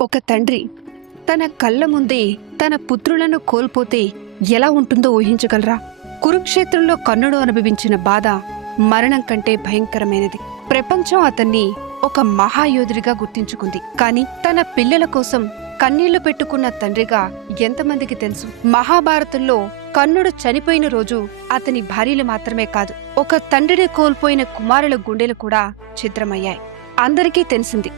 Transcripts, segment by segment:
ఒక తండ్రి తన కళ్ళ ముందే తన పుత్రులను కోల్పోతే ఎలా ఉంటుందో ఊహించగలరా? కురుక్షేత్రంలో కర్ణుడు అనుభవించిన బాధ మరణం కంటే భయంకరమైనది. ప్రపంచం అతన్ని ఒక మహాయోధుడిగా గుర్తించుకుంది. కాని తన పిల్లల కోసం కన్నీళ్లు పెట్టుకున్న తండ్రిగా ఎంతమందికి తెలుసు? మహాభారతంలో కర్ణుడు చనిపోయిన రోజు అతని భార్యలు మాత్రమే కాదు, ఒక తండ్రిని కోల్పోయిన కుమారుల గుండెలు కూడా ఛిద్రమయ్యాయి. అందరికీ తెలిసింది,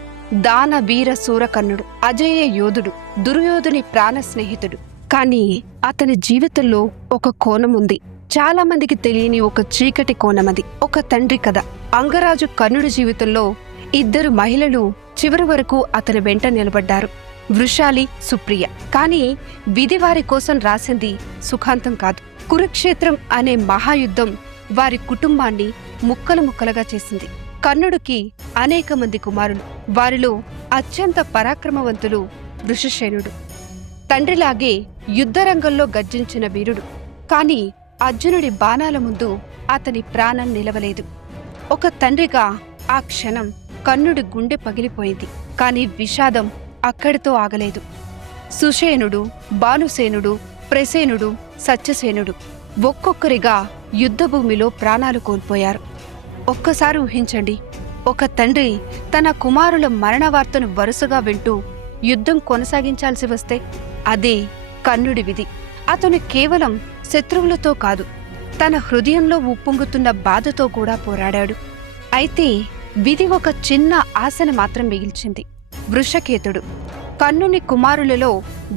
దాన వీర సూర కర్ణుడు అజేయ యోధుడు, దుర్యోధుని ప్రాణ స్నేహితుడు. కానీ అతని జీవితంలో ఒక కోణం ఉంది, చాలా మందికి తెలియని ఒక చీకటి కోణమది. ఒక తండ్రి కథ. అంగరాజు కర్ణుడి జీవితంలో ఇద్దరు మహిళలు చివరి వరకు అతని వెంట నిలబడ్డారు, వృషాలి, సుప్రియ. కానీ విధి వారి కోసం రాసింది సుఖాంతం కాదు. కురుక్షేత్రం అనే మహాయుద్ధం వారి కుటుంబాన్ని ముక్కలు ముక్కలుగా చేసింది. కర్ణుడికి అనేక మంది కుమారులు, వారిలో అత్యంత పరాక్రమవంతులు వృషసేనుడు. తండ్రిలాగే యుద్ధరంగంలో గర్జించిన వీరుడు. కాని అర్జునుడి బాణాల ముందు అతని ప్రాణం నిలవలేదు. ఒక తండ్రిగా ఆ క్షణం కర్ణుడి గుండె పగిలిపోయింది. కాని విషాదం అక్కడితో ఆగలేదు. సుషేనుడు, భానుసేనుడు, ప్రసేనుడు, సత్యసేనుడు ఒక్కొక్కరిగా యుద్ధభూమిలో ప్రాణాలు కోల్పోయారు. ఒక్కసారి ఊహించండి, ఒక తండ్రి తన కుమారుల మరణ వార్తను వరుసగా వింటూ యుద్ధం కొనసాగించాల్సి వస్తే అదే కర్ణుడి విధి. అతను కేవలం శత్రువులతో కాదు, తన హృదయంలో ఉప్పొంగుతున్న బాధతో కూడా పోరాడాడు. అయితే విధి ఒక చిన్న ఆశను మాత్రం మిగిల్చింది. వృషకేతుడు కర్ణుని కుమారులలో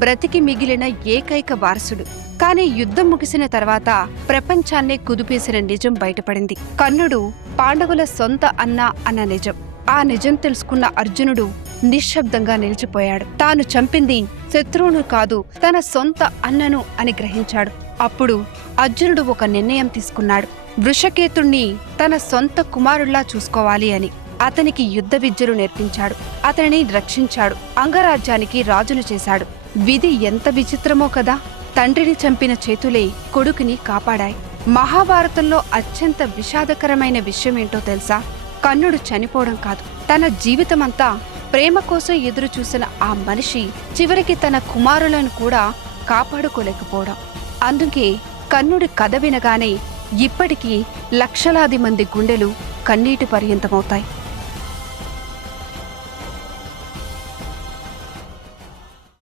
బ్రతికి మిగిలిన ఏకైక వారసుడు. కాని యుద్ధం ముగిసిన తర్వాత ప్రపంచాన్నే కుదిపేసిన నిజం బయటపడింది. కర్ణుడు పాండవుల సొంత అన్న అన్న నిజం. ఆ నిజం తెలుసుకున్న అర్జునుడు నిశ్శబ్దంగా నిలిచిపోయాడు. తాను చంపింది శత్రువును కాదు, తన సొంత అన్నను అని గ్రహించాడు. అప్పుడు అర్జునుడు ఒక నిర్ణయం తీసుకున్నాడు, వృషకేతుణ్ణి తన సొంత కుమారుల్లా చూసుకోవాలి అని. అతనికి యుద్ధ విద్యలు నేర్పించాడు, అతనిని రక్షించాడు, అంగరాజ్యానికి రాజును చేశాడు. విధి ఎంత విచిత్రమో కదా! తండ్రిని చంపిన చేతులే కొడుకుని కాపాడాయి. మహాభారతంలో అత్యంత విషాదకరమైన విషయమేంటో తెలుసా? కర్ణుడు చనిపోవడం కాదు, తన జీవితమంతా ప్రేమ కోసం ఎదురు చూసిన ఆ మనిషి చివరికి తన కుమారులను కూడా కాపాడుకోలేకపోవడం. అందుకే కర్ణుడి కథ వినగానే ఇప్పటికీ లక్షలాది మంది గుండెలు కన్నీటి పర్యంతమవుతాయి.